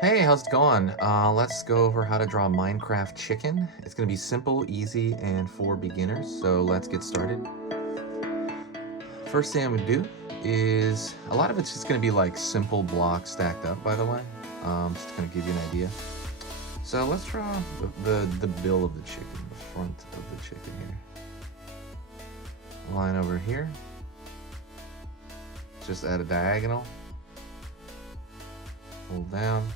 Hey, how's it going? Let's go over how to draw Minecraft chicken. It's gonna be simple, easy, and for beginners, so let's get started. First thing I'm gonna do is, a lot of it's just gonna be like simple blocks stacked up, by the way. Just to kind of give you an idea. So let's draw the bill of the chicken, the front of the chicken here. Line over here. Just add a diagonal. Pull down.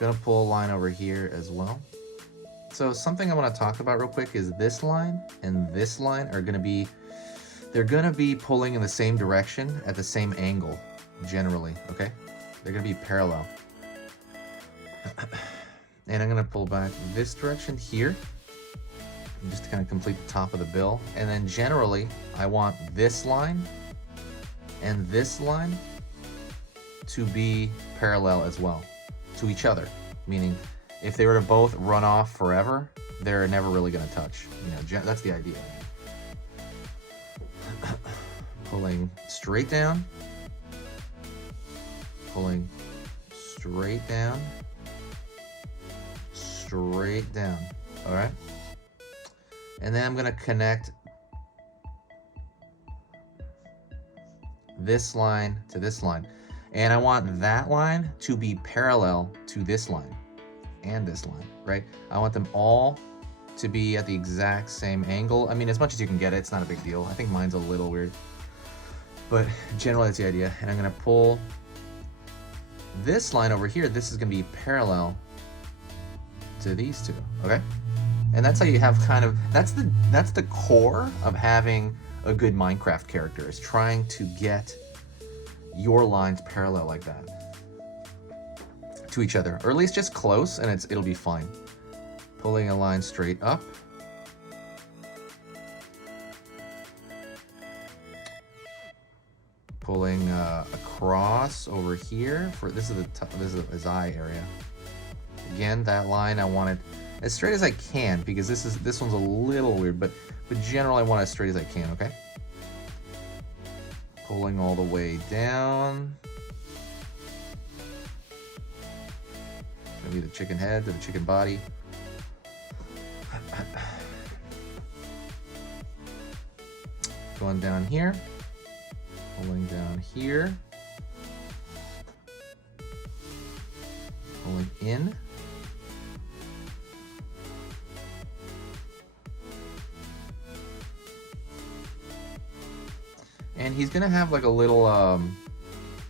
Gonna pull a line over here as well. So something I want to talk about real quick is this line and this line are they're gonna be pulling in the same direction at the same angle, generally, okay? They're gonna be parallel. And I'm gonna pull back this direction here, just to kind of complete the top of the bill. And then generally, I want this line and this line to be parallel as well to each other, meaning if they were to both run off forever, they're never really going to touch. That's the idea. Pulling straight down, pulling straight down, straight down. All right. And then I'm going to connect this line to this line. And I want that line to be parallel to this line and this line, right? I want them all to be at the exact same angle. I mean, as much as you can get it, it's not a big deal. I think mine's a little weird, but generally that's the idea. And I'm gonna pull this line over here. This is gonna be parallel to these two, okay? And that's how you have kind of, that's the core of having a good Minecraft character, is trying to get your lines parallel like that to each other, or at least just close, and it'll be fine. Pulling a line straight up, pulling across over here for this is his eye area. Again, that line I want it as straight as I can, because this one's a little weird, but generally I want it as straight as I can. Okay. Pulling all the way down. Maybe the chicken head to the chicken body. Going down here. Pulling down here. Pulling in. And he's gonna have like a little,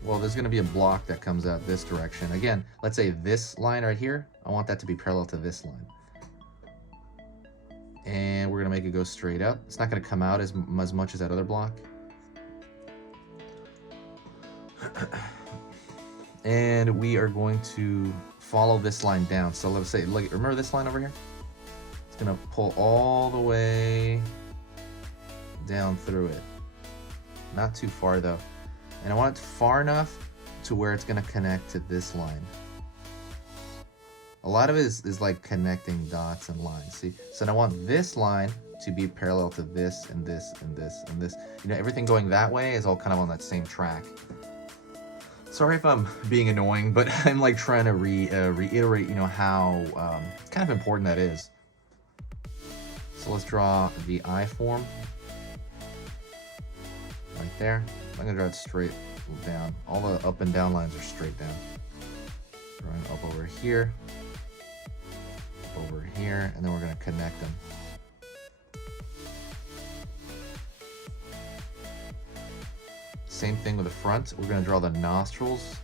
well, there's gonna be a block that comes out this direction. Again, let's say this line right here, I want that to be parallel to this line. And we're gonna make it go straight up. It's not gonna come out as much as that other block. And we are going to follow this line down. So let's say, like, remember this line over here? It's gonna pull all the way down through it. Not too far though. And I want it far enough to where it's gonna connect to this line. A lot of it is like connecting dots and lines, see? So I want this line to be parallel to this and this and this and this. Everything going that way is all kind of on that same track. Sorry if I'm being annoying, but I'm like trying to reiterate, how kind of important that is. So let's draw the eye form. Right there. I'm gonna draw it straight down. All the up and down lines are straight down. Drawing up over here, and then we're gonna connect them. Same thing with the front. We're gonna draw the nostrils.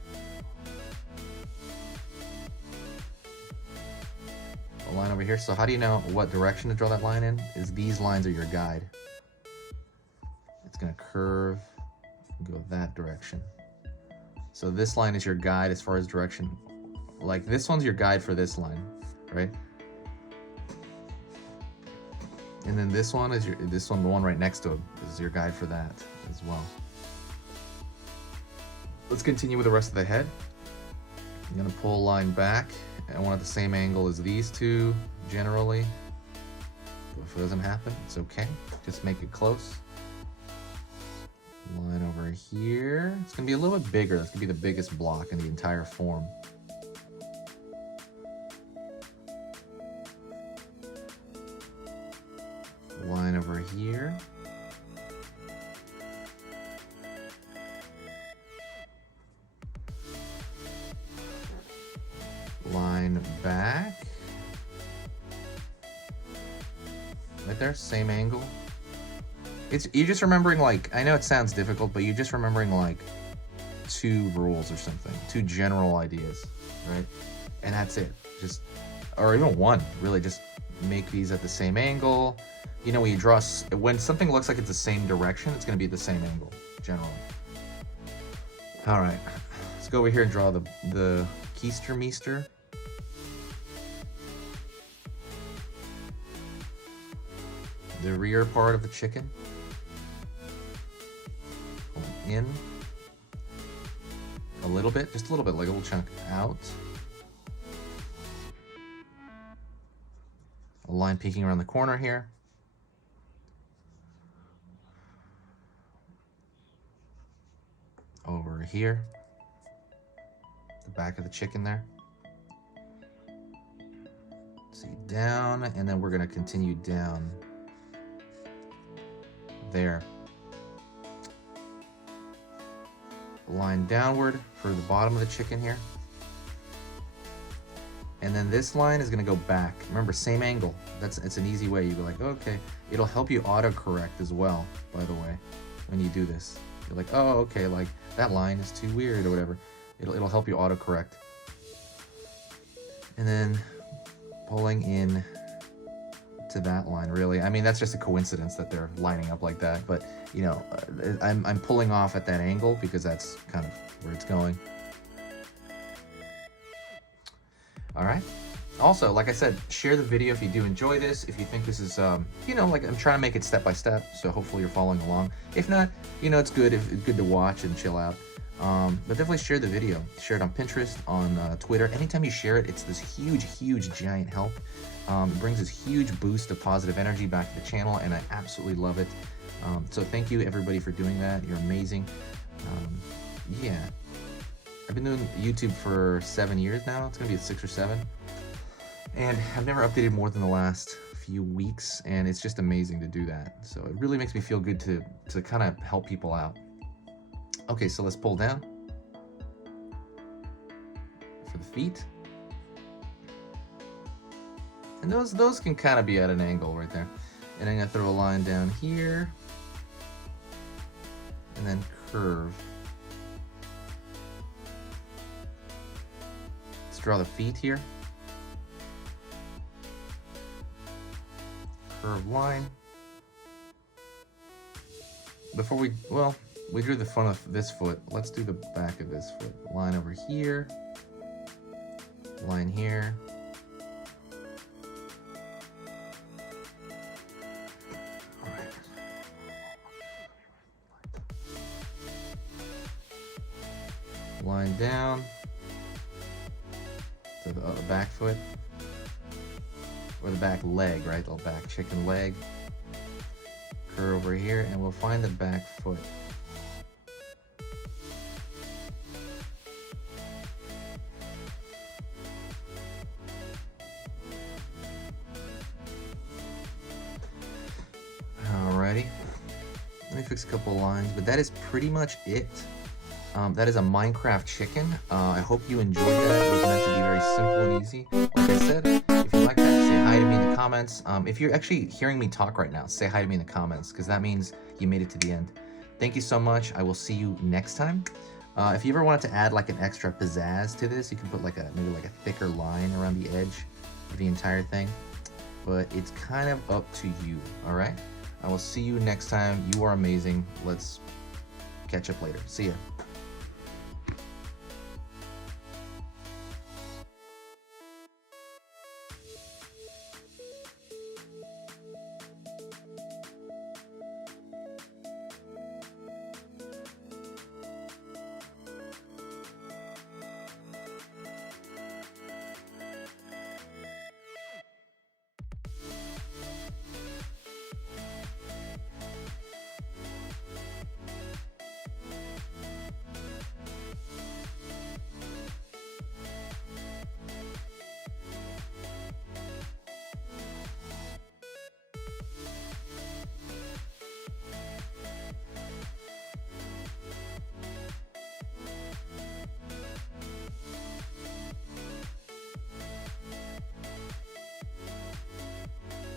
A line over here. So how do you know what direction to draw that line in? Is these lines are your guide. It's gonna curve and go that direction. So this line is your guide as far as direction. Like this one's your guide for this line, right? And then this one is the one right next to it is your guide for that as well. Let's continue with the rest of the head. I'm gonna pull a line back. I want it the same angle as these two generally. But if it doesn't happen, it's okay. Just make it close. Line over here. It's gonna be a little bit bigger. That's gonna be the biggest block in the entire form. Line over here. Line back. Right there, same angle. You're just remembering, like, I know it sounds difficult, but you're just remembering like 2 rules or something, 2 general ideas, right? And that's it. Just, or even 1, really, just make these at the same angle. You know, when you draw, when something looks like it's the same direction, it's going to be the same angle, generally. All right, let's go over here and draw the keister meester. The rear part of the chicken. In a little bit, just a little bit, like a little chunk out. A line peeking around the corner here. Over here. The back of the chicken there. See, down, and then we're gonna continue down there. Line downward for the bottom of the chicken here. And then this line is gonna go back. Remember, same angle. It's an easy way. You go like, okay. It'll help you autocorrect as well, by the way, when you do this. You're like, oh, okay, like that line is too weird or whatever. It'll help you autocorrect. And then pulling in to that line, really. I mean, that's just a coincidence that they're lining up like that, but you know, I'm pulling off at that angle because that's kind of where it's going. All right. Also, like I said, share the video if you do enjoy this. If you think this is, you know, like I'm trying to make it step by step, so hopefully you're following along. If not, you know, it's good to watch and chill out. But definitely share the video. Share it on Pinterest, on Twitter. Anytime you share it, it's this huge, giant help. It brings this huge boost of positive energy back to the channel, and I absolutely love it. So thank you everybody for doing that. You're amazing. Yeah, I've been doing YouTube for 7 years now. It's gonna be 6 or 7, and I've never updated more than the last few weeks, and it's just amazing to do that. So it really makes me feel good to kind of help people out. Okay, so let's pull down for the feet. And those can kind of be at an angle right there. And I'm gonna throw a line down here and then curve. Let's draw the feet here. Curved line. Before we drew the front of this foot. Let's do the back of this foot. Line over here. Line here. All right. Line down to the back foot. Or the back leg, right? The back chicken leg. Curve over here, and we'll find the back foot. Alrighty. Let me fix a couple lines, but that is pretty much it. That is a Minecraft chicken. I hope you enjoyed that. It was meant to be very simple and easy. Like I said, if you like that, say hi to me in the comments. If you're actually hearing me talk right now, say hi to me in the comments, because that means you made it to the end. Thank you so much. I will see you next time. If you ever wanted to add like an extra pizzazz to this, you can put like maybe like a thicker line around the edge of the entire thing. But it's kind of up to you, all right? I will see you next time. You are amazing. Let's catch up later. See ya.